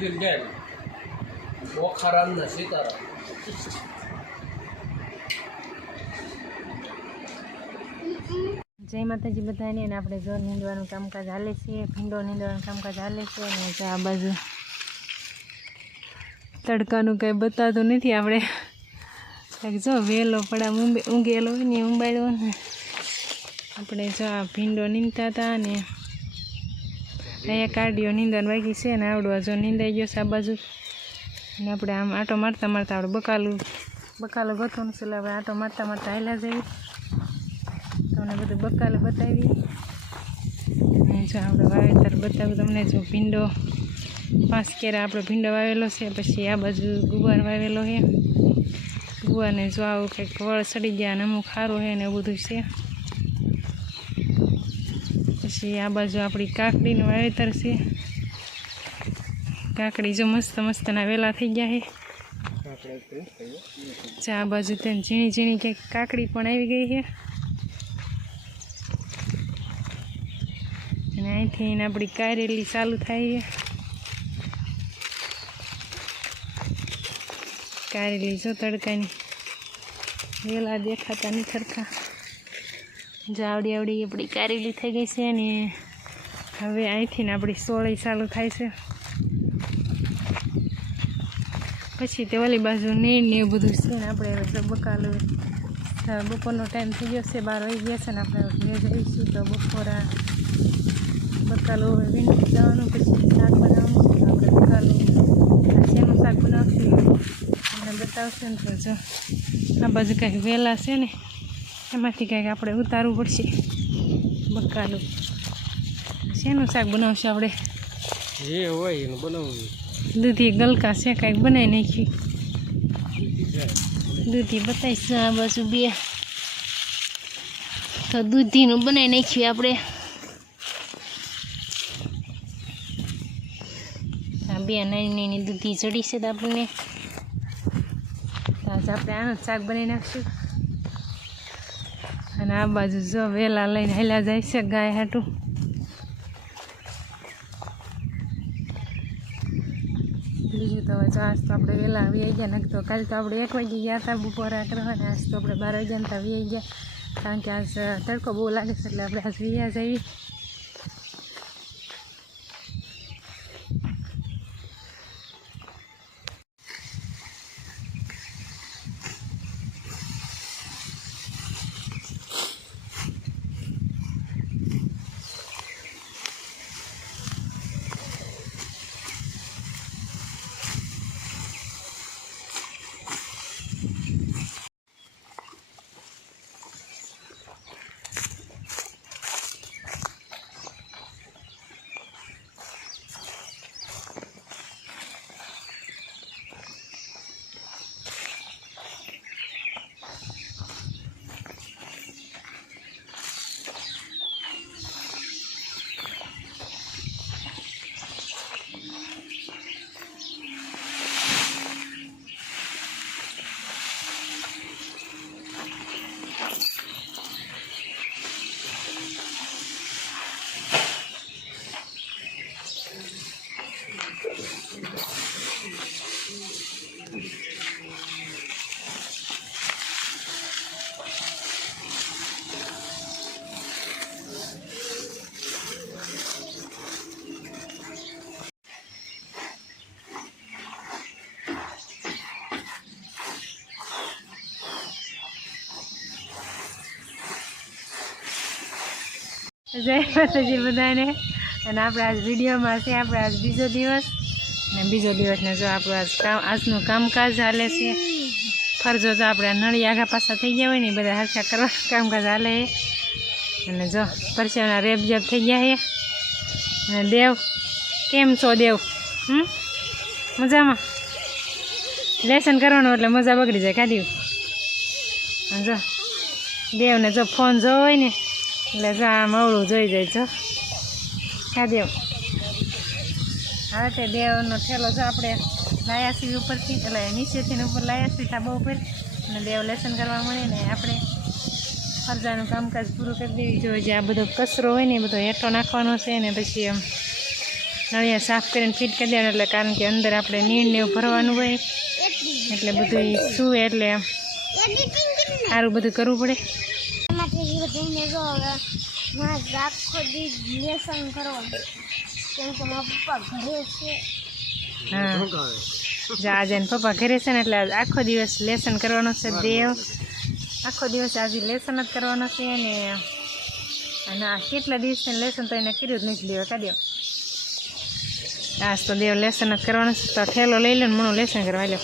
दिन जाए वो खराब न सीतारा जय माताजी बधाने ने आपणे जो नींदवानुं कामकाज हाले छे भींडो नींदवानुं कामकाज हाले छे ने जो आ बाजू तड़कानुं कंई बतातुं नथी आपणे कंईक जो वहेलो पड़ा ऊँघेलो होय ने ऊंबाड्यो ने આપણે જો આ ભીંડો નીંદતા હતા ને અહીંયા કાઢ્યો નીંદવાનું બાકી છે ને આવડું જો નીંદાઈ ગયો છે આ બાજુ ને આપણે આમ આટો મારતા મારતા આપણે બકાલું ગોતવાનું છે એટલે આપણે આટો મારતા મારતા હાલ્યા જઈએ તમને બધું બકાલું બતાવી અને જો આપણે વાવેતર બતાવ્યું તમને જો ભીંડો 5 કેરા આપણે ભીંડો વાવેલો છે પછી આ બાજુ ગુવાર વાવેલો છે ગુવારને જો આવું કંઈક વળ સડી ગયા અને અમુક ખારું છે ને એવું બધું છે પછી આ બાજુ આપણી કાકડીનું વાવેતર છે કાકડી જો મસ્ત મસ્તના વેલા થઈ ગયા છે આ બાજુ તેને ઝીણી ઝીણી કંઈક કાકડી પણ આવી ગઈ છે અને અહીંથી આપણી કારેલી ચાલુ થાય છે કારેલી જો તડકાની વેલા દેખાતા નહીં ખરખા જો આવડી આવડી આપણી કારેલી થઈ ગઈ છે ને હવે અહીંથી ને આપણી સોળી ચાલુ થાય છે પછી તે ઓલી બાજુ નેણ ને એવું બધું છે ને આપણે હવે બકાલું બપોરનો ટાઈમ થઈ ગયો છે 12 વાગી ગયા છે ને આપણે ઘરે જઈશું તો બપોરા બકાલું વીણી જવાનું પછી શાક બનાવવાનું છે આપણે બકાલું શેનું શાક બનાવશું આપણે બતાવશે ને તો જો આ બાજુ કંઈક વેલા છે ને એમાંથી કંઈક આપણે ઉતારવું પડશે બકાલું શેનું શાક બનાવશે આપણે જે હોય એનું બનાવવું દૂધી ગલકા છે કંઈક બનાવી નાખ્યું દૂધી બતાવીશું આ બાજુ બે તો દૂધીનું બનાવી નાખ્યું આપણે આ બે નાની નાની દૂધી ચડી છે તો આપણને આજે આપણે આનું શાક બનાવી નાખશું અને આ બાજુ જો વેલા લઈને હાલ્યા જાય છે ગાય હાટું બીજું તો હવે આજ તો આપણે વહેલા આવી ગયા નક તો કાલે તો આપણે 1 વાગે ગયા હતા બપોરા કરવા અને આજ તો આપણે 12 વાગ્યા તો આવી ગયા કારણ કે આજ તડકો બહુ લાગે છે એટલે આપણે આજ વિયા જઈએ જય માતાજી બધાને અને આપણે આજ વિડીયોમાં છે આપણે આજ બીજો દિવસ ને બીજો દિવસને જો આપણું આજનું કામકાજ હાલે છે ફરજો જો આપણે નળી આગા પાછા થઈ ગયા હોય ને બધા હરખા કરવા કામકાજ હાલે અને જો પરસેવના રેબજેબ થઈ ગયા છે અને દેવ કેમ છો દેવ મજામાં લેસન કરવાનું એટલે મજા બગડી જાય કાઢ્યું જો દેવને જો ફોન જોવો હોય ને એટલે જો આમ અવળું જોઈ જાય જો હા દેવ હવે તે દેવનો ઠેલો જો આપણે લાયા છીએ ઉપરથી એટલે નીચેથી ઉપર લાયા છીએ ધાબા ઉપર અને દેવ લેસન કરવા મળે ને આપણે ફરજાનું કામકાજ પૂરું કરી દેવી જોઈએ જે આ બધો કચરો હોય ને એ બધો હેઠો નાખવાનો છે ને પછી નળિયા સાફ કરીને ફિટ કરી દેવાનું, એટલે કારણ કે અંદર આપણે નીણ ને એવું ભરવાનું હોય એટલે બધું શું એટલે સારું બધું કરવું પડે. હા આજે પપ્પા ઘરે છે ને એટલે આખો દિવસ લેસન કરવાનો છે. દેવ આખો દિવસ આજે લેસન જ કરવાનો છે ને આ કેટલા દિવસથી લેસન તો એને કર્યું જ નથી. દેવા કાઢ્યો આજ તો દેવ લેસન જ કરવાનું છે. તો ઠેલો લઈ લો ને મણું લેસન કરવા લો.